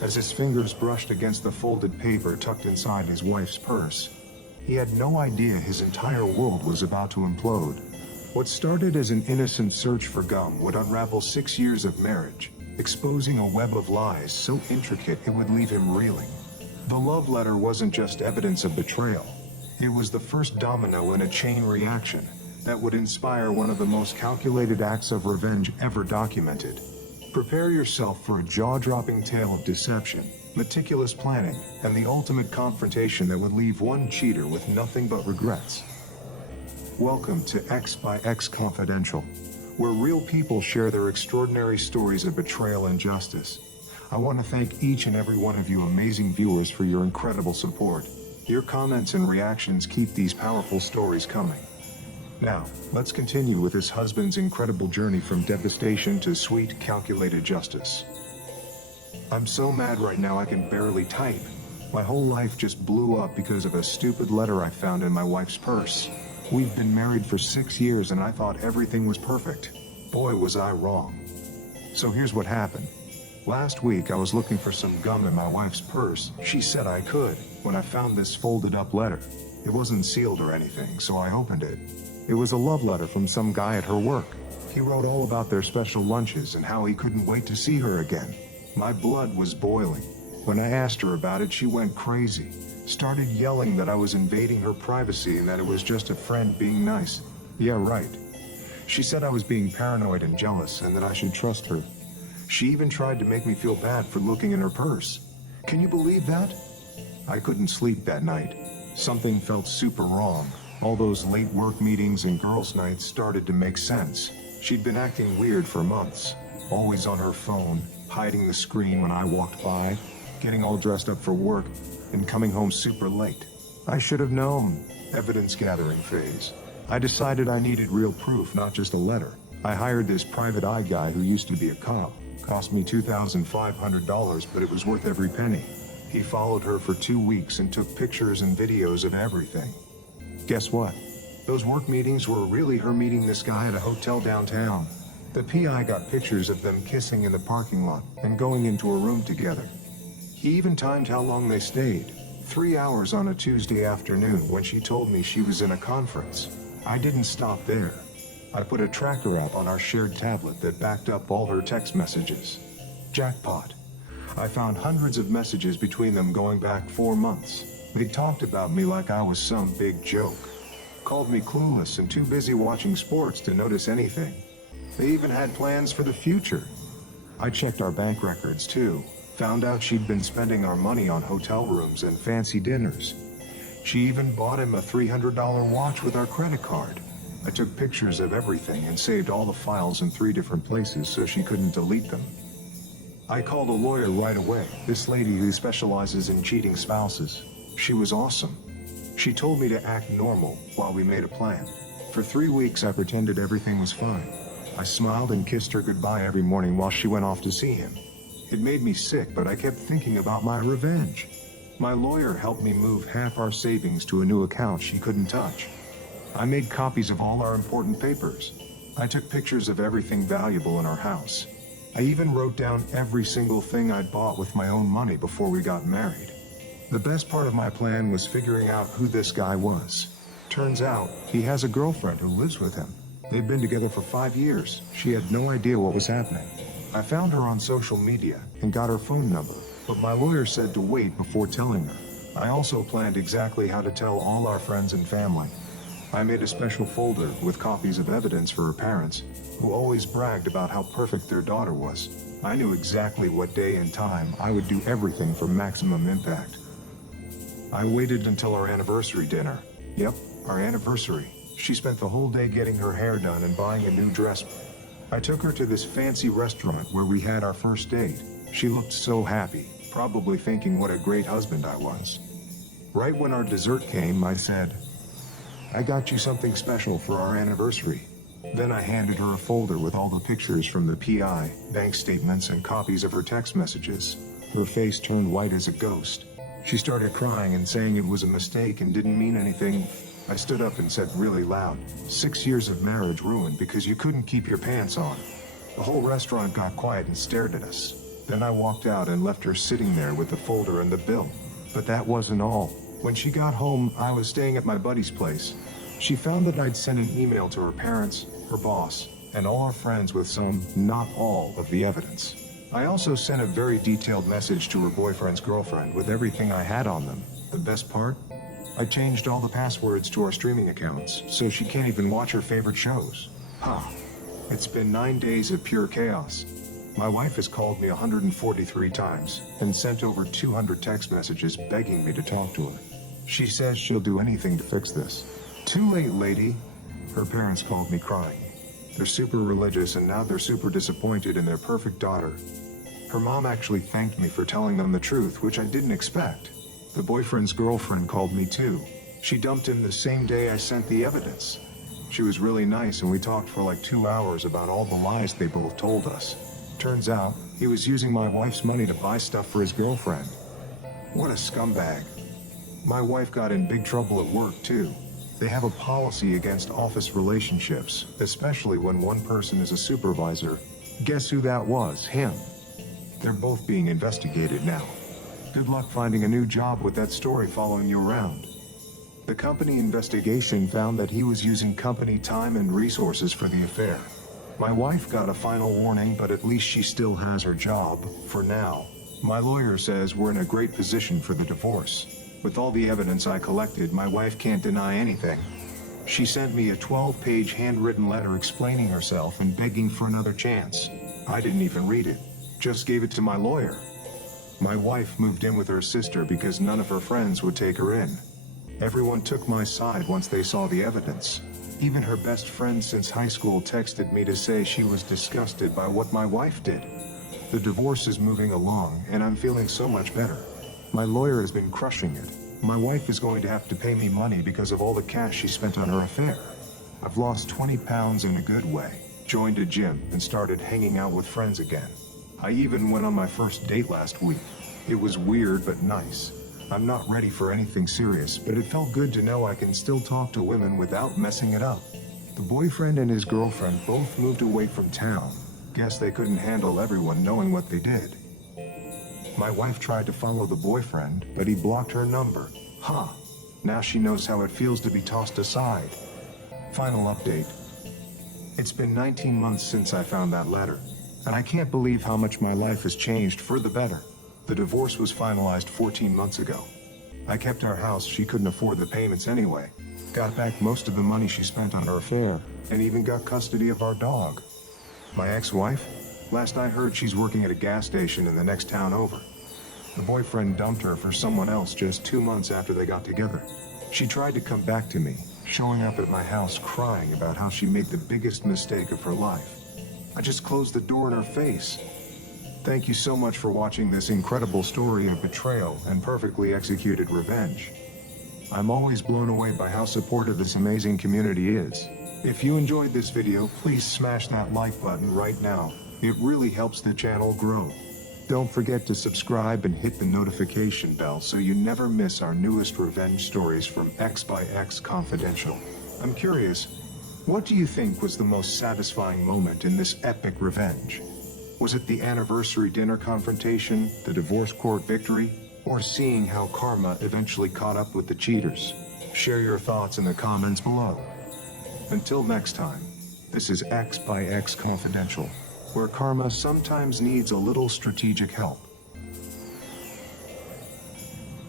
as his fingers brushed against the folded paper tucked inside his wife's purse. He had no idea his entire world was about to implode. What started as an innocent search for gum would unravel 6 years of marriage, exposing a web of lies so intricate it would leave him reeling. The love letter wasn't just evidence of betrayal. It was the first domino in a chain reaction that would inspire one of the most calculated acts of revenge ever documented. Prepare yourself for a jaw-dropping tale of deception, meticulous planning, and the ultimate confrontation that would leave one cheater with nothing but regrets. Welcome to X by X Confidential, where real people share their extraordinary stories of betrayal and justice. I want to thank each and every one of you amazing viewers for your incredible support. Your comments and reactions keep these powerful stories coming. Now, let's continue with this husband's incredible journey from devastation to sweet, calculated justice. I'm so mad right now I can barely type. My whole life just blew up because of a stupid letter I found in my wife's purse. We've been married for 6 years and I thought everything was perfect. Boy, was I wrong. So here's what happened. Last week I was looking for some gum in my wife's purse. She said I could, when I found this folded up letter. It wasn't sealed or anything, so I opened it. It was a love letter from some guy at her work. He wrote all about their special lunches and how he couldn't wait to see her again. My blood was boiling. When I asked her about it, she went crazy. Started yelling that I was invading her privacy and that it was just a friend being nice. Yeah, right. She said I was being paranoid and jealous and that I should trust her. She even tried to make me feel bad for looking in her purse. Can you believe that? I couldn't sleep that night. Something felt super wrong. All those late work meetings and girls' nights started to make sense. She'd been acting weird for months. Always on her phone, hiding the screen when I walked by, getting all dressed up for work, and coming home super late. I should have known. Evidence gathering phase. I decided I needed real proof, not just a letter. I hired this private eye guy who used to be a cop. Cost me $2,500, but it was worth every penny. He followed her for 2 weeks and took pictures and videos of everything. Guess what? Those work meetings were really her meeting this guy at a hotel downtown. The PI got pictures of them kissing in the parking lot and going into a room together. He even timed how long they stayed. 3 hours on a Tuesday afternoon when she told me she was in a conference. I didn't stop there. I put a tracker app on our shared tablet that backed up all her text messages. Jackpot. I found hundreds of messages between them going back 4 months. They talked about me like I was some big joke. Called me clueless and too busy watching sports to notice anything. They even had plans for the future. I checked our bank records too. Found out she'd been spending our money on hotel rooms and fancy dinners. She even bought him a $300 watch with our credit card. I took pictures of everything and saved all the files in 3 different places so she couldn't delete them. I called a lawyer right away, this lady who specializes in cheating spouses. She was awesome. She told me to act normal while we made a plan. For 3 weeks I pretended everything was fine. I smiled and kissed her goodbye every morning while she went off to see him. It made me sick, but I kept thinking about my revenge. My lawyer helped me move half our savings to a new account she couldn't touch. I made copies of all our important papers. I took pictures of everything valuable in our house. I even wrote down every single thing I'd bought with my own money before we got married. The best part of my plan was figuring out who this guy was. Turns out, he has a girlfriend who lives with him. They've been together for 5 years. She had no idea what was happening. I found her on social media and got her phone number, but my lawyer said to wait before telling her. I also planned exactly how to tell all our friends and family. I made a special folder with copies of evidence for her parents, who always bragged about how perfect their daughter was. I knew exactly what day and time I would do everything for maximum impact. I waited until our anniversary dinner. Yep, our anniversary. She spent the whole day getting her hair done and buying a new dress. I took her to this fancy restaurant where we had our first date. She looked so happy, probably thinking what a great husband I was. Right when our dessert came, I said, "I got you something special for our anniversary." Then I handed her a folder with all the pictures from the PI, bank statements, and copies of her text messages. Her face turned white as a ghost. She started crying and saying it was a mistake and didn't mean anything. I stood up and said really loud, 6 years of marriage ruined because you couldn't keep your pants on. The whole restaurant got quiet and stared at us. Then I walked out and left her sitting there with the folder and the bill. But that wasn't all. When she got home, I was staying at my buddy's place. She found that I'd sent an email to her parents, her boss, and all her friends with some, not all, of the evidence. I also sent a very detailed message to her boyfriend's girlfriend with everything I had on them. The best part? I changed all the passwords to our streaming accounts, so she can't even watch her favorite shows. It's been 9 days of pure chaos. My wife has called me 143 times and sent over 200 text messages begging me to talk to her. She says she'll do anything to fix this. Too late, lady. Her parents called me crying. They're super religious and now they're super disappointed in their perfect daughter. Her mom actually thanked me for telling them the truth, which I didn't expect. The boyfriend's girlfriend called me too. She dumped him the same day I sent the evidence. She was really nice and we talked for like 2 hours about all the lies they both told us. Turns out, he was using my wife's money to buy stuff for his girlfriend. What a scumbag. My wife got in big trouble at work too. They have a policy against office relationships, especially when one person is a supervisor. Guess who that was? Him. They're both being investigated now. Good luck finding a new job with that story following you around. The company investigation found that he was using company time and resources for the affair. My wife got a final warning, but at least she still has her job, for now. My lawyer says we're in a great position for the divorce. With all the evidence I collected, my wife can't deny anything. She sent me a 12-page handwritten letter explaining herself and begging for another chance. I didn't even read it, just gave it to my lawyer. My wife moved in with her sister because none of her friends would take her in. Everyone took my side once they saw the evidence. Even her best friend since high school texted me to say she was disgusted by what my wife did. The divorce is moving along, and I'm feeling so much better. My lawyer has been crushing it. My wife is going to have to pay me money because of all the cash she spent on her affair. I've lost 20 pounds in a good way, joined a gym, and started hanging out with friends again. I even went on my first date last week. It was weird but nice. I'm not ready for anything serious, but it felt good to know I can still talk to women without messing it up. The boyfriend and his girlfriend both moved away from town. Guess they couldn't handle everyone knowing what they did. My wife tried to follow the boyfriend, but he blocked her number. Now she knows how it feels to be tossed aside. Final update. It's been 19 months since I found that letter, and I can't believe how much my life has changed for the better. The divorce was finalized 14 months ago. I kept our house, she couldn't afford the payments anyway. Got back most of the money she spent on her affair, and even got custody of our dog. My ex-wife? Last I heard, she's working at a gas station in the next town over. The boyfriend dumped her for someone else just 2 months after they got together. She tried to come back to me, showing up at my house crying about how she made the biggest mistake of her life. I just closed the door in her face. Thank you so much for watching this incredible story of betrayal and perfectly executed revenge. I'm always blown away by how supportive this amazing community is. If you enjoyed this video, please smash that like button right now. It really helps the channel grow. Don't forget to subscribe and hit the notification bell so you never miss our newest revenge stories from X by X Confidential. I'm curious, what do you think was the most satisfying moment in this epic revenge? Was it the anniversary dinner confrontation, the divorce court victory, or seeing how karma eventually caught up with the cheaters? Share your thoughts in the comments below. Until next time, this is X by X Confidential, where karma sometimes needs a little strategic help.